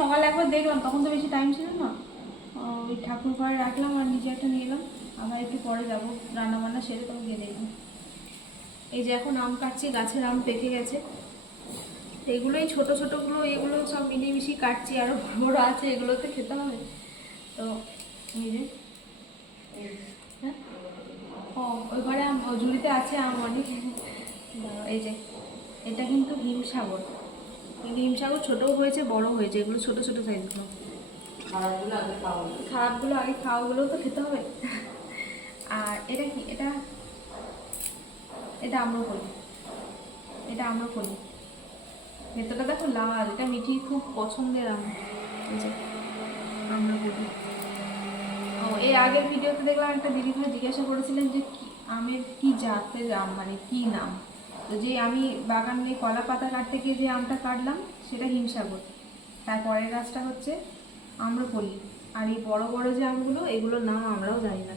সকালে একবার দেখলাম, তখন তো বেশি টাইম ছিল না, ওই ঠাকুর ঘরে রাখলাম আর নিচে একটা নিয়ে এলাম। আবার একটু পরে যাবো রান্না বান্না সেরে, তখন গিয়ে দেখলাম। এই যে এখন আম কাটছি, গাছের আম পেকে গেছে, এইগুলো এই ছোটো ছোটোগুলো এগুলো সব মিলিয়ে মিশিয়ে কাটছি, আরও বড় আছে এগুলোতে খেতে হবে। তো এই যে হ্যাঁ, ও ওই ঘরে আম, ও ঝুড়িতে আছে আম অনেক। এই যে এটা কিন্তু হিমসাগর, কিন্তু হিমসাগর ছোটও হয়েছে বড় হয়েছে, এগুলো ছোট ছোট সাইজগুলো। খারাপগুলো আগে খাওয়াগুলোও তো খেতে হবে। আর এটা কি, এটা এটা আম্রপলি, এটা আম্রপলি, ভেতরটা দেখো লাল, এটা মিঠি খুব পছন্দের আম। আম্রপলি। ও এর আগের ভিডিওতে দেখলাম একটা দিদি ভাই জিজ্ঞাসা করেছিলেন যে আমের কি জাতের আম, মানে কি নাম। তো যে আমি বাগানে কলা পাতা কাটতে গিয়ে যে আমটা কাটলাম সেটা হিমসাগর, তারপরের গাছটা হচ্ছে আম্রপলি। আর এই বড় বড় যে আমগুলো, এগুলোর নাম আমরাও জানি না।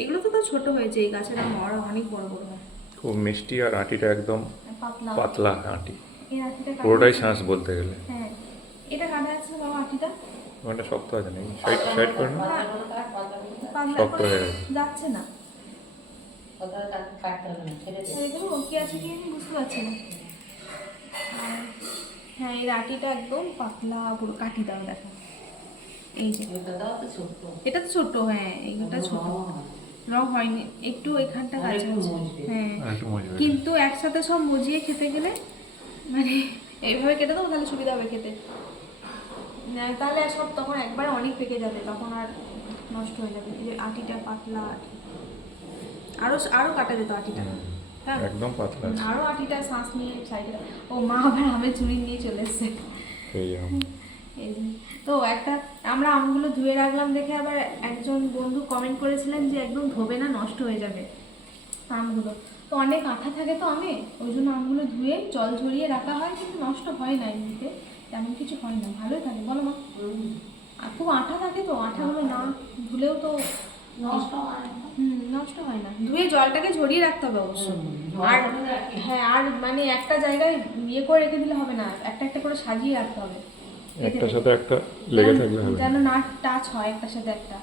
এগুলো তো ছোট হয়েছে, এই গাছের আম অনেক বড় বড় হয়, খুব মিষ্টি। আর আটিটা একদম পাতলা পাতলা আটি, এই আটিটা পুরোটাই শাঁস বলতে গেলে। হ্যাঁ, এটা কাটা আছে বাবা আটিটা, ওটা শক্ত আছে নাকি? সাইড সাইড করে না, শক্ত হয়ে গেছে, যাচ্ছে না। কি আছে কি আমি বুঝতে পারছি না। হ্যাঁ এই আটিটা একদম পাতলা পুরো, কাটি দাও দেখো। এই যে এটা তো ছোট, হ্যাঁ এইটা ছোট, রং হয়নি একটু, এখানটা কাছে আছে হ্যাঁ, কিন্তু একসাথে সব মজিয়ে খেতে গেলে মানে এইভাবে কেটে দেবো তাহলে সুবিধা হবে খেতে, তাহলে সব তখন একবার অনেক পেকে যাবে, তখন আর নষ্ট হয়ে যাবে। এই যে আটিটা পাতলা আটি, আরো আরো কাটা যেত আটিটা, হ্যাঁ একদম পাতলা, আরো আটিটা শ্বাস নিয়ে সাইডে। ও মা আবার আমের চুড়ি নিয়ে চলে এসছে। এই আম তো একটা আমরা আমগুলো ধুয়ে রাখলাম দেখে আবার একজন বন্ধু কমেন্ট করেছিলেন যে একদম ধোবে না, নষ্ট হয়ে যাবে আমগুলো। তো অনেক আঠা থাকে তো আমে, ওই জন্য আমগুলো ধুয়ে জল ঝরিয়ে রাখা হয়, কিন্তু নষ্ট হয় না, এমনিতে তেমন কিছু হয় না, ভালোই থাকে বলো মা। আর খুব আঠা থাকে তো, আঠাগুলো না ধুলেও তো নষ্ট হয় না, ধুয়ে জলটাকে ঝরিয়ে রাখতে হবে অবশ্য। আর হ্যাঁ, আর মানে একটা জায়গায় ইয়ে করে রেখে দিলে হবে না, একটা একটা করে সাজিয়ে রাখতে হবে, একটার সাথে একটা লেগে থাকলে হবে যেন না টাচ হয় একটার সাথে একটা,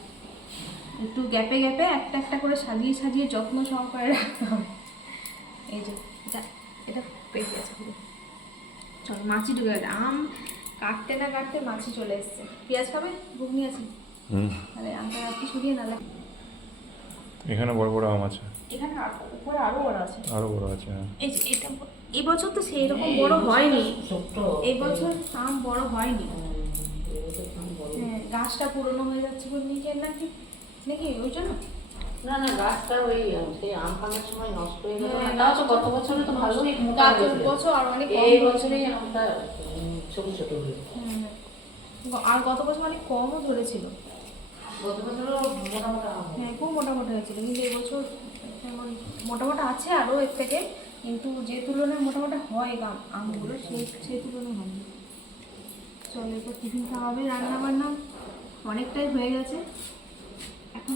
একটু গ্যাপে গ্যাপে একটা একটা করে সাজিয়ে সাজিয়ে যত্ন সহকারে রাখতে হবে। এই যে এটা এটা পেকে গেছে পুরো, চলো মাছি ঢুকে গেছে, আম কাটতে না কাটতে মাছি চলে এসছে। পেঁয়াজ খাবে? ঘুগনি আছে, তাহলে আমটা রাখতে সরিয়ে না। এখানে বড় বড় আম আছে, এখানে উপরে আরো বড় আছে, আরো বড় আছে। এই যে এটা এই বছর তো সেই রকম বড় হয়নি, এই বছর আম বড় হয়নি, হ্যাঁ গাছটা পুরনো হয়ে যাচ্ছে বলে নিচে নাকি নাকি ওই জন্য। না না, গাছটা ওই সেই আম পাকার সময় নষ্ট হয়ে গেল। তাও তো গত বছরে তো ভালোই মোটা হয়েছিল, বছর আর অনেক এই বছরেই আমটা ছোট ছোট হয়েছে। আর গত বছর অনেক কমও ধরেছিল, গত বছরও মোটা মোটা আম, হ্যাঁ খুব মোটা মোটা হয়েছিল, কিন্তু এবছর তেমন মোটা মোটা আছে আরও এর থেকে, কিন্তু যে তুলনায় মোটা মোটা হয় আমগুলো সেই তুলনায় হয়নি। চলো এরপর টিফিন খাওয়া হবে, রান্না বান্না অনেকটাই হয়ে গেছে, এখন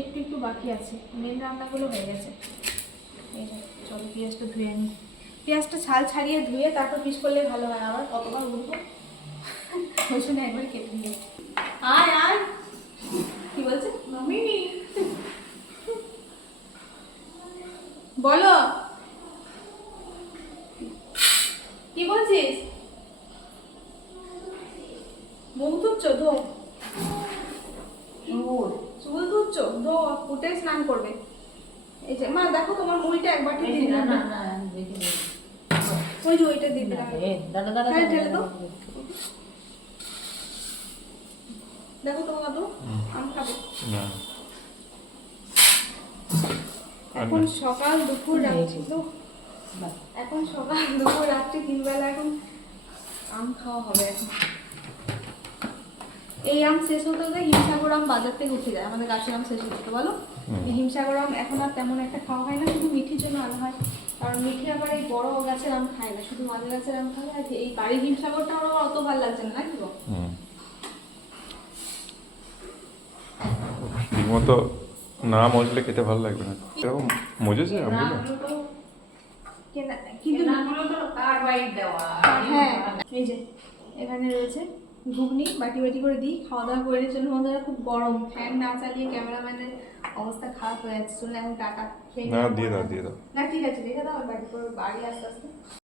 একটু একটু বাকি আছে, মেন রান্নাগুলো হয়ে গেছে। এই যে চলো পেঁয়াজটা ধুয়ে আনি, পেঁয়াজটা ছাল ছাড়িয়ে ধুয়ে তারপর পিস করলে ভালো হয়, আবার কতবার উঠবো ওই জন্য একবার কেটে দিয়ে। আয় আয়, কি বলছে মামি? বলো কি বলছিস? মুখ ধুচ্ছ? ধো, চুল ধুচ্ছ? ধো, ফুটে স্নান করবে। এই যে মা দেখো তোমার মুড়িটা একবার ঠিক দিন, না না না না দেখি ওই যে ওইটা দিয়ে দিলাম, দাদা দাদা হ্যাঁ ঢেলে দাও, দেখো তোমার তো আম খাবো। এখন সকাল দুপুর রাত্রি তো, এখন সকাল দুপুর রাত্রি 3 বেলা এখন আম খাওয়া হবে। এখন এই আম শেষ হতে হতে হিমসাগর আম বাজার থেকে উঠে যায়, আমাদের গাছের আম শেষ হতে, বলো হিমসাগর আম এখন আর তেমন একটা খাওয়া হয় না, শুধু মিঠির জন্য আনা হয়, কারণ মিঠি আবার এই বড় গাছের আম খায় না, শুধু মাঝে গাছের আম খায়। আর এই বাড়ির হিমসাগরটা আমার অত ভালো লাগছে না, নাকি গো? ঠিকমতো না মজলে খেতে ভালো লাগবে না, এরকম মজেছে আমগুলো, কিন্তু কার বাইট দেওয়া, হ্যাঁ এই যে এখানে রয়েছে ঘুগনি বাটি বাটি করে দিই, খাওয়া দাওয়া করে চলুন বন্ধুরা। খুব গরম, ফ্যান না চালিয়ে ক্যামেরাম্যানের অবস্থা খারাপ হয়ে যাচ্ছে। চলুন এখন টাটা খেয়ে না নিই। দিয়ে দাও দিয়ে দাও। না ঠিক আছে, রেখে দাও, আমি বাড়ি করে বাড়ি আস্তে আস্তে